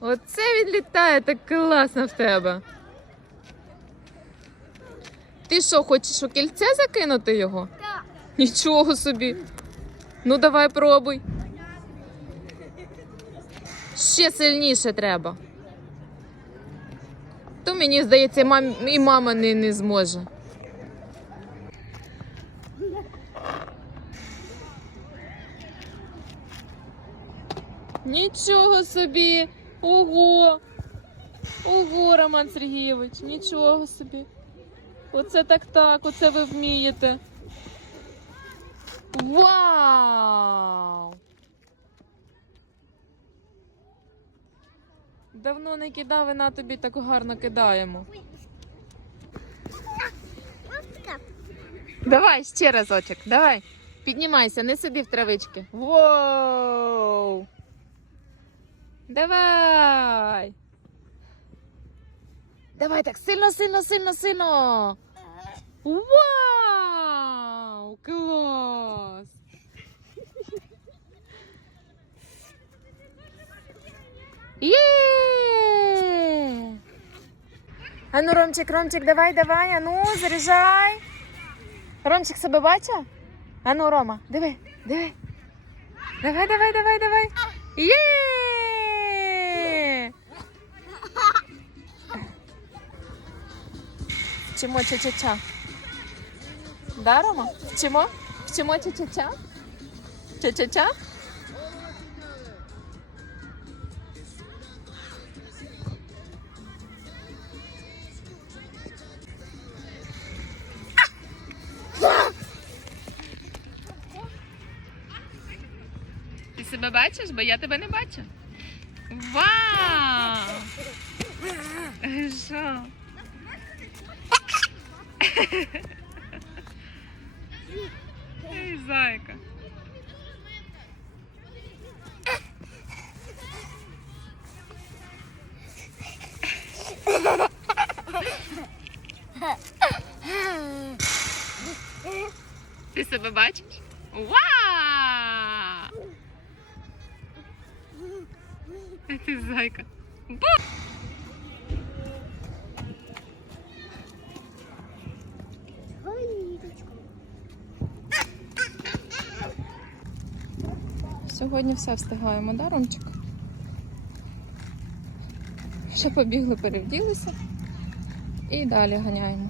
Оце відлітає так класно в тебе. Ти що, хочеш у кільце закинути його? Так. Нічого собі. Ну, давай пробуй. Ще сильніше треба. То мені здається, мам... і мама не, не зможе. Нічого собі. Ого. Ого, Роман Сергійович, нічого собі. Оце так так, оце ви вмієте. Вау! Давно не кидав і на тобі так гарно кидаємо. Давай ще разочок, давай. Піднімайся, не сиди в травички. Воу! Давай! Давай так сильно, сильно, сильно, сильно. Вау! Клас! Є! А ну, Ромчик, Ромчик, давай, давай, а ну, заряджай. Ромчик себе бачив? А ну, Рома, диви, диви. Давай, давай, давай, давай. Є! Вчимо ча-ча-ча. Да, Рома? Вчимо? Вчимо ча-ча-ча? Ча-ча-ча? Ти себе бачиш, бо я тебе не бачу. Вау! Що? Ей, зайка. Ти себе бачиш? Вау! Ти зайка. Голіточку. Сьогодні все встигаємо, да, Ромчик? Ще побігли, перевділися і далі ганяємо.